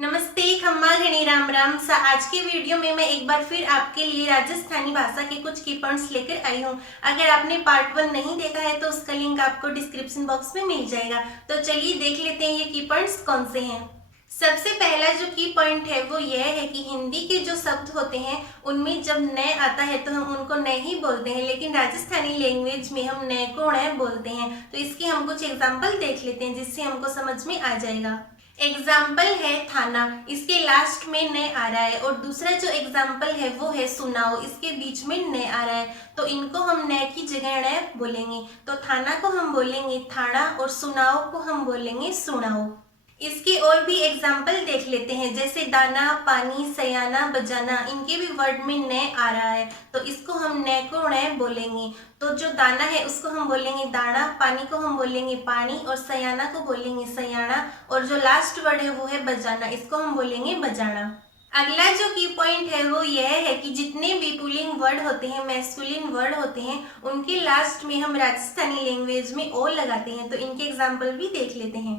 नमस्ते खम्मा घनी राम राम सा। आज की वीडियो में मैं एक बार फिर आपके लिए राजस्थानी भाषा के कुछ की पॉइंट्स लेकर आई हूँ। अगर आपने पार्ट 1 नहीं देखा है तो उसका लिंक आपको डिस्क्रिप्शन बॉक्स में मिल जाएगा। तो चलिए देख लेते हैं ये की पॉइंट्स कौन से हैं। सबसे पहला जो की पॉइंट है वो यह है कि हिंदी के जो शब्द होते हैं उनमें जब नए आता है तो हम उनको नए ही बोलते हैं, लेकिन राजस्थानी लैंग्वेज में हम नए को नए बोलते हैं। तो इसके हम कुछ एग्जाम्पल देख लेते हैं जिससे हमको समझ में आ जाएगा। एग्जाम्पल है थाना, इसके लास्ट में न आ रहा है। और दूसरा जो एग्जाम्पल है वो है सुनाओ, इसके बीच में न आ रहा है। तो इनको हम न की जगह न बोलेंगे। तो थाना को हम बोलेंगे थाना और सुनाओ को हम बोलेंगे सुनाओ। इसके और भी एग्जाम्पल देख लेते हैं, जैसे दाना, पानी, सयाना, बजाना, इनके भी वर्ड में न आ रहा है। तो इसको हम न को न बोलेंगे। तो जो दाना है उसको हम बोलेंगे दाना, पानी को हम बोलेंगे पानी और सयाना को बोलेंगे सयाना। और जो लास्ट वर्ड है वो है बजाना, इसको हम बोलेंगे बजाना। अगला जो की पॉइंट है वो यह है कि जितने भी पुल्लिंग वर्ड होते हैं, मैस्कुलिन वर्ड होते हैं, उनके लास्ट में हम राजस्थानी लैंग्वेज में ओ लगाते हैं। तो इनके एग्जाम्पल भी देख लेते हैं।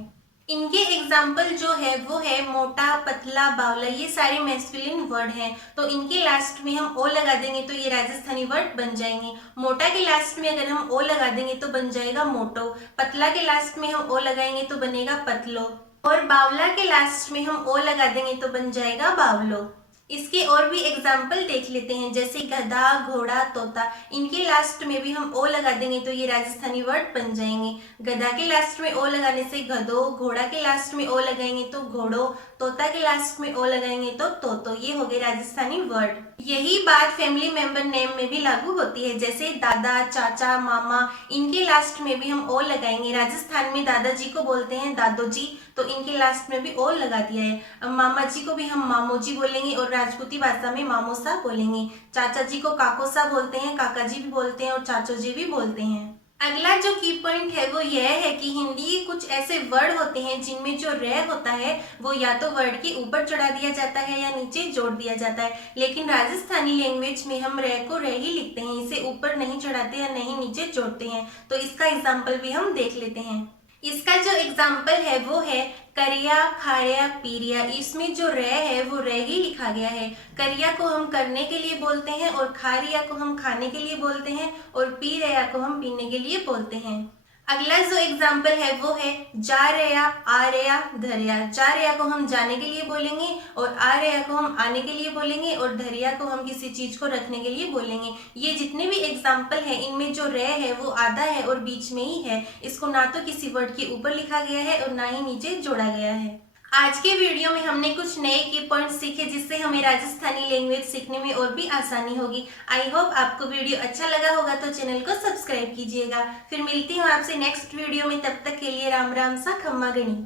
इनके एग्जाम्पल जो है वो है मोटा, पतला, बावला, ये सारे मैस्कुलिन वर्ड हैं। तो इनके लास्ट में हम ओ लगा देंगे तो ये राजस्थानी वर्ड बन जाएंगे। मोटा के लास्ट में अगर हम ओ लगा देंगे तो बन जाएगा मोटो। पतला के लास्ट में हम ओ लगाएंगे तो बनेगा पतलो। और बावला के लास्ट में हम ओ लगा देंगे तो बन जाएगा बावलो। इसके और भी एग्जाम्पल देख लेते हैं, जैसे गधा, घोड़ा, तोता, इनके लास्ट में भी हम ओ लगा देंगे तो ये राजस्थानी वर्ड बन जाएंगे। गधा के लास्ट में ओ लगाने से गधो, घोड़ा के लास्ट में ओ लगाएंगे तो घोड़ो, तोता के लास्ट में ओ लगाएंगे तो तोतो। ये हो गए राजस्थानी वर्ड। यही बात फैमिली मेंबर नेम में भी लागू होती है, जैसे दादा, चाचा, मामा, इनके लास्ट में भी हम ओ लगाएंगे। राजस्थान में दादाजी को बोलते हैं दादोजी, तो इनके लास्ट में भी ओ लगा दिया है। अब मामा जी को भी हम मामोजी बोलेंगे और राजपूती भाषा में मामोसा बोलेंगे। चाचा जी को काकोसा बोलते हैं, काका जी भी बोलते हैं और चाचो जी भी बोलते हैं। अगला जो की पॉइंट है वो यह है कि हिंदी के कुछ ऐसे वर्ड होते हैं जिनमें जो रे होता है वो या तो वर्ड के ऊपर चढ़ा दिया जाता है या नीचे जोड़ दिया जाता है, लेकिन राजस्थानी लैंग्वेज में हम रे को रे ही लिखते हैं, इसे ऊपर नहीं चढ़ाते या नहीं नीचे जोड़ते हैं। तो इसका एग्जाम्पल भी हम देख लेते हैं। इसका जो एग्जाम्पल है वो है करिया, खाया, पीरिया। इसमें जो रे है वो रे ही लिखा गया है। करिया को हम करने के लिए बोलते हैं और खारिया को हम खाने के लिए बोलते हैं और पी रया को हम पीने के लिए बोलते हैं। अगला जो एग्जाम्पल है वो है जा रया, आ रया, धरिया। जा रया को हम जाने के लिए बोलेंगे और आ रया को हम आने के लिए बोलेंगे और धरिया को हम किसी चीज को रखने के लिए बोलेंगे। ये जितने भी एग्जाम्पल है इनमें जो रे है वो आधा है और बीच में ही है। इसको ना तो किसी वर्ड के ऊपर लिखा गया है और ना ही नीचे जोड़ा गया है। आज के वीडियो में हमने कुछ नए की पॉइंट सीखे जिससे हमें राजस्थानी लैंग्वेज सीखने में और भी आसानी होगी। आई होप आपको वीडियो अच्छा लगा होगा, तो चैनल को सब्सक्राइब कीजिएगा। फिर मिलती हूँ आपसे नेक्स्ट वीडियो में, तब तक के लिए राम राम सा खम्मा गणी।